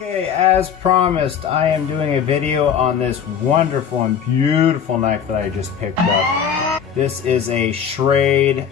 Okay, as promised, I am doing a video on this wonderful and beautiful knife that I just picked up. This is a Schrade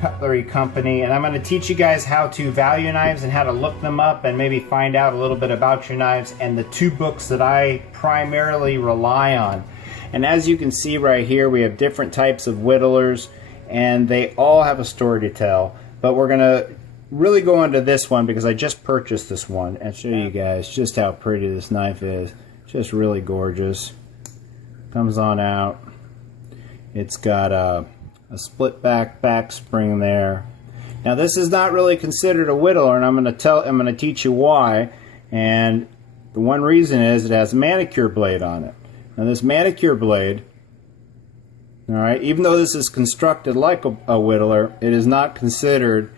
cutlery company, and I'm going to teach you guys how to value knives and how to look them up and maybe find out a little bit about your knives and the two books that I primarily rely on. And as you can see right here, we have different types of Whittlers, and they all have a story to tell. But we're going to really go into this one because I just purchased this one and show you guys just how pretty this knife is. Just really gorgeous. Comes on out. It's got a split back spring there. Now this is not really considered a Whittler, and I'm going to teach you why. And the one reason is it has a manicure blade on it. Now this manicure blade, all right, even though this is constructed like a Whittler, it is not considered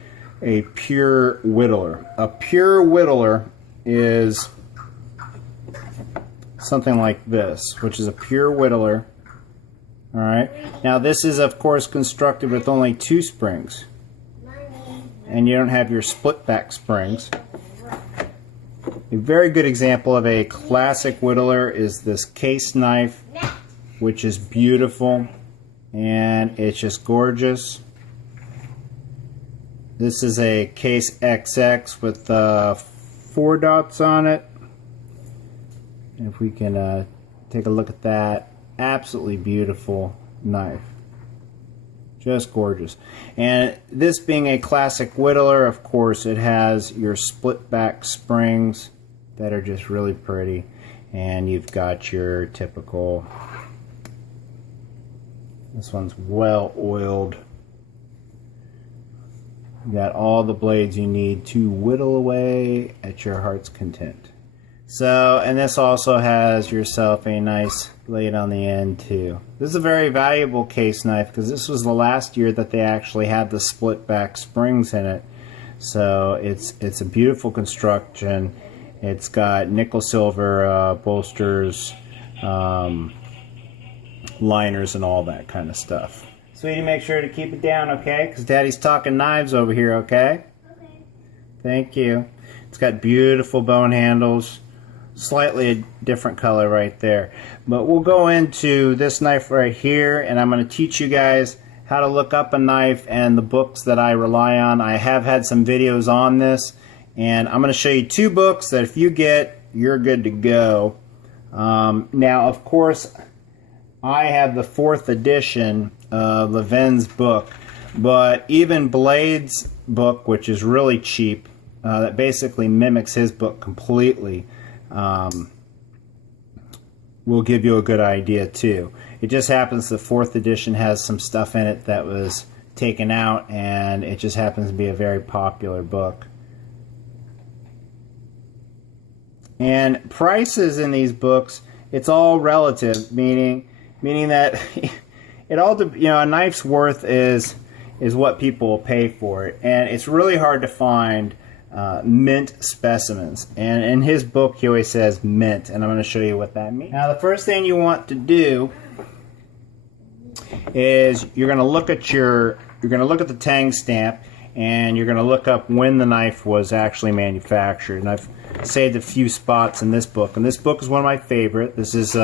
a pure Whittler. A pure Whittler is something like this, which is a pure Whittler. All right. Now this is of course constructed with only 2 springs, and you don't have your split back springs. A very good example of a classic Whittler is this case knife, which is beautiful and it's just gorgeous. This is a case XX with 4 dots on it. If we can take a look at that, absolutely beautiful knife. Just gorgeous. And this being a classic Whittler, of course, it has your split back springs that are just really pretty. And you've got your typical, this one's well oiled. You got all the blades you need to whittle away at your heart's content. So, and this also has yourself a nice blade on the end too. This is a very valuable case knife because this was the last year that they actually had the split back springs in it. So it's a beautiful construction. It's got nickel silver bolsters, liners, and all that kind of stuff. Sweetie, make sure to keep it down, okay? Because Daddy's talking knives over here, okay? Okay. Thank you. It's got beautiful bone handles. Slightly a different color right there. But we'll go into this knife right here, and I'm going to teach you guys how to look up a knife and the books that I rely on. I have had some videos on this, and I'm going to show you 2 books that if you get, you're good to go. Now, of course, I have the 4th edition of LEVINS book, but even Blade's book, which is really cheap, that basically mimics his book completely, will give you a good idea too. It just happens the 4th edition has some stuff in it that was taken out, and it just happens to be a very popular book. And prices in these books, it's all relative, meaning that it all, a knife's worth is what people will pay for it, and it's really hard to find mint specimens. And in his book, he always says mint, and I'm going to show you what that means. Now, the first thing you want to do is you're going to look at the tang stamp, and you're going to look up when the knife was actually manufactured. And I've saved a few spots in this book, and this book is one of my favorite. This is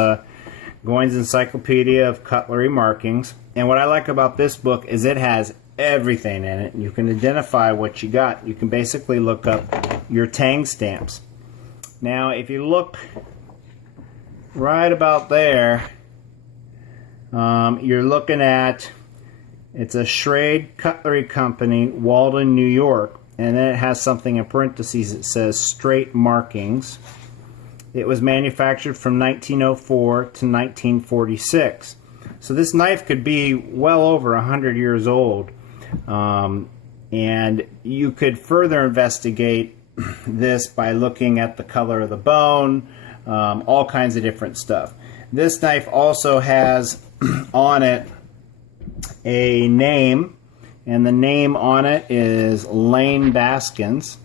Goins' Encyclopedia of Cutlery Markings. And what I like about this book is it has everything in it. You can identify what you got. You can basically look up your tang stamps. Now, if you look right about there, you're looking at, it's a Schrade Cutlery Company, Walden, New York. And then it has something in parentheses that says straight markings. It was manufactured from 1904 to 1946. So this knife could be well over 100 years old. And you could further investigate this by looking at the color of the bone, all kinds of different stuff. This knife also has on it a name, and the name on it is Lane Baskets.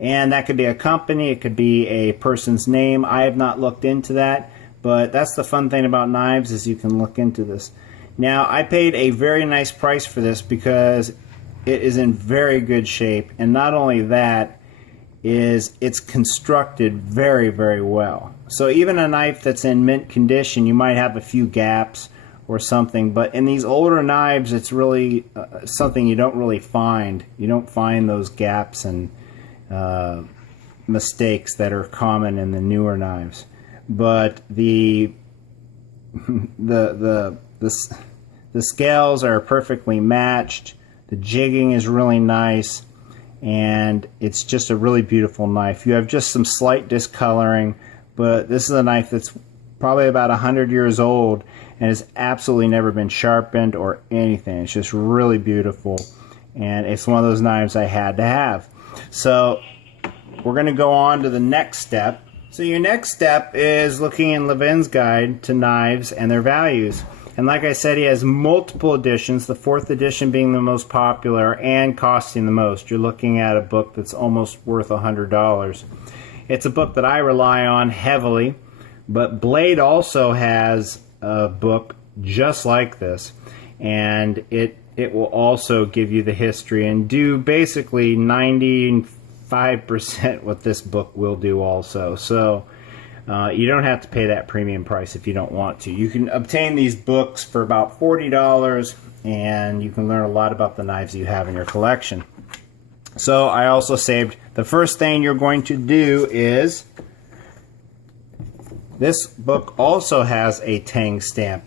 And that could be a company, it could be a person's name. I have not looked into that, but that's the fun thing about knives, is you can look into this. Now, I paid a very nice price for this because it is in very good shape, and not only that, it's constructed very, very well. So even a knife that's in mint condition, you might have a few gaps or something, but in these older knives, it's really something you don't really find. You don't find those gaps and mistakes that are common in the newer knives. But the scales are perfectly matched. The jigging is really nice, and it's just a really beautiful knife. You have just some slight discoloring, but this is a knife that's probably about 100 years old and has absolutely never been sharpened or anything. It's just really beautiful, and it's one of those knives I had to have. So we're going to go on to the next step. So your next step is looking in LEVINS guide to knives and their values. And like I said, he has multiple editions, the 4th edition being the most popular and costing the most. You're looking at a book that's almost worth $100. It's a book that I rely on heavily, but Blade also has a book just like this, and it will also give you the history and do basically 95% what this book will do also. So you don't have to pay that premium price if you don't want to. You can obtain these books for about $40, and you can learn a lot about the knives you have in your collection. So I also saved, the first thing you're going to do is, this book also has a Tang stamp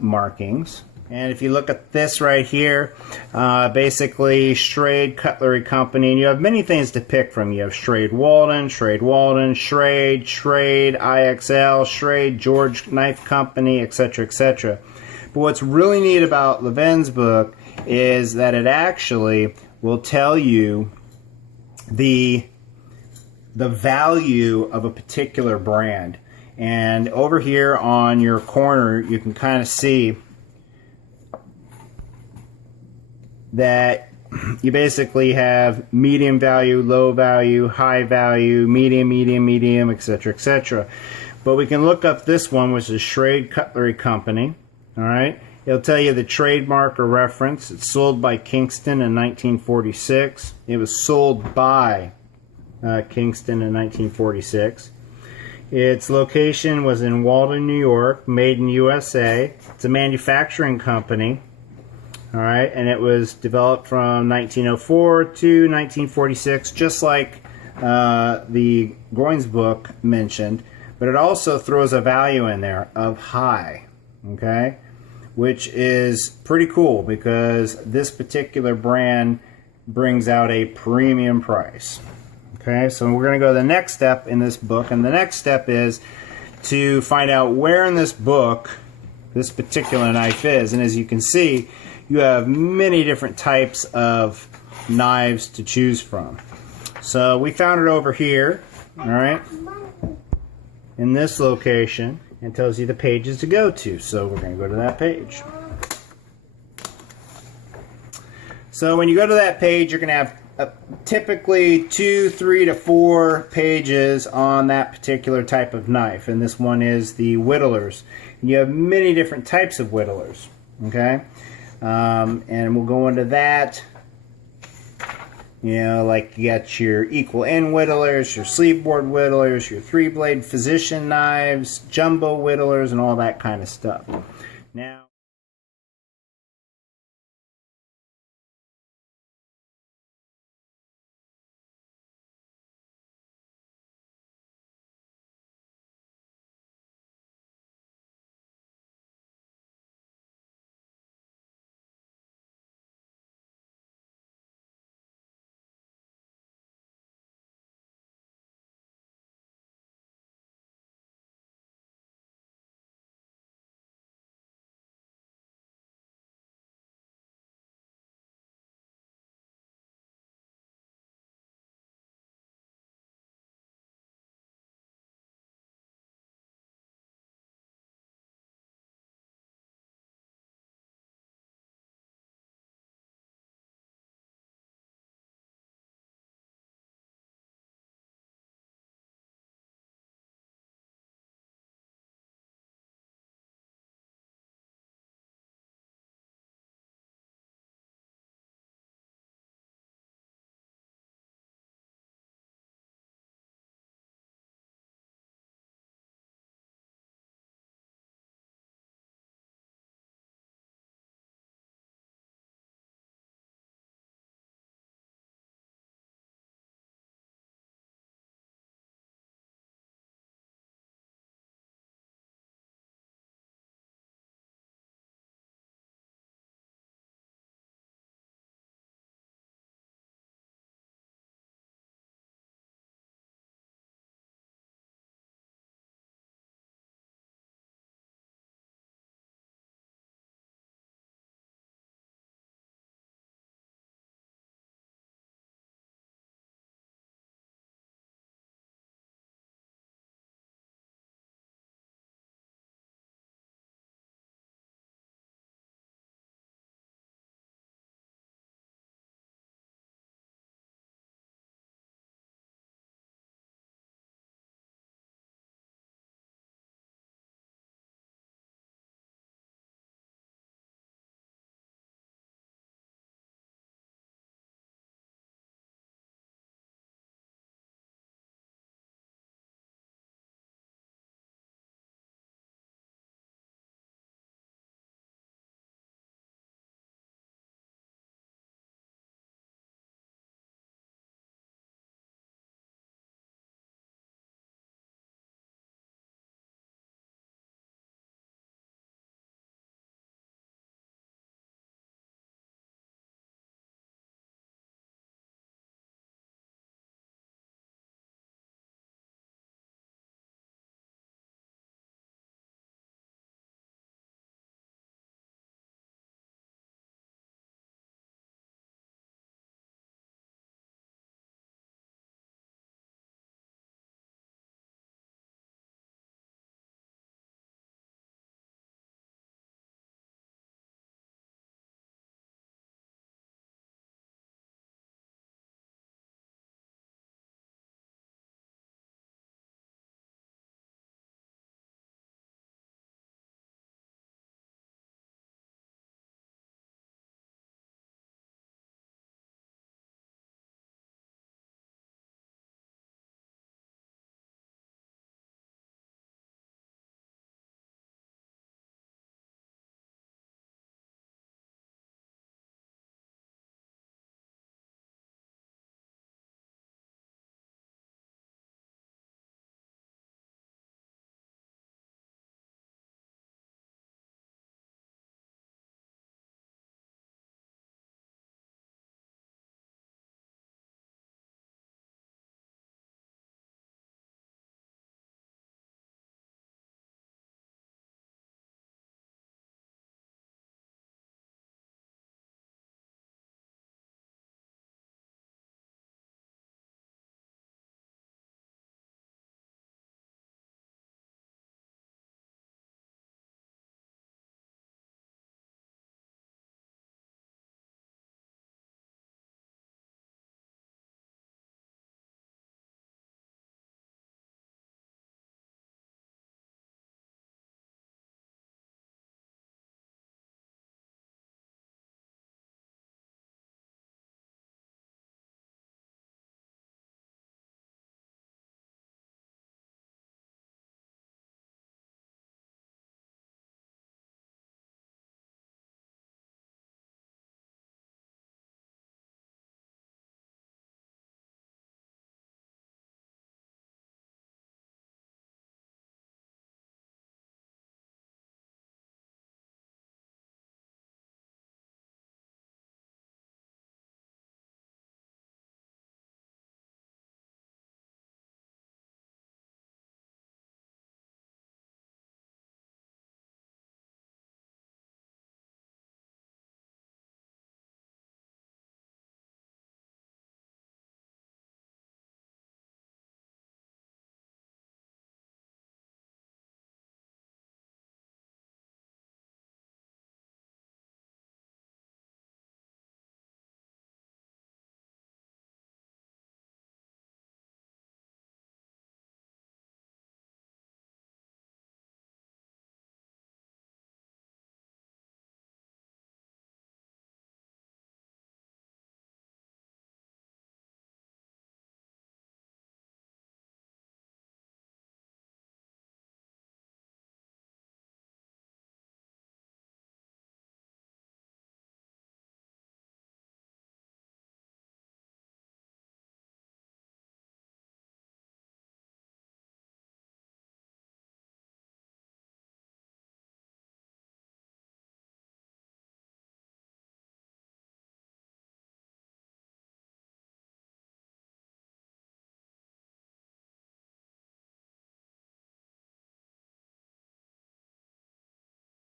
markings. And if you look at this right here, basically Schrade Cutlery Company, and you have many things to pick from. You have Schrade Walden, Schrade, IXL, Schrade, George Knife Company, etc., etc. But what's really neat about LEVINS book is that it actually will tell you the value of a particular brand. And over here on your corner, you can kind of see that you basically have medium value, low value, high value, medium, etc., etc. But we can look up this one, which is Schrade Cutlery Company. All right, it'll tell you the trademark or reference. It's sold by Kingston in 1946. It was sold by Kingston in 1946. Its location was in Walden, New York, made in USA. It's a manufacturing company. All right, and it was developed from 1904 to 1946, just like the Groins book mentioned, but it also throws a value in there of high, okay, which is pretty cool because this particular brand brings out a premium price. Okay, so we're going to go to the next step in this book, and the next step is to find out where in this book this particular knife is. And as you can see, you have many different types of knives to choose from. So we found it over here, all right, in this location, and tells you the pages to go to. So we're going to go to that page. So when you go to that page, you're going to have typically 2, 3 to 4 pages on that particular type of knife, and this one is the Whittlers. And you have many different types of Whittlers, okay? And we'll go into that. You know, like you got your equal end Whittlers, your sleeve board Whittlers, your 3-blade physician knives, jumbo Whittlers, and all that kind of stuff. Now,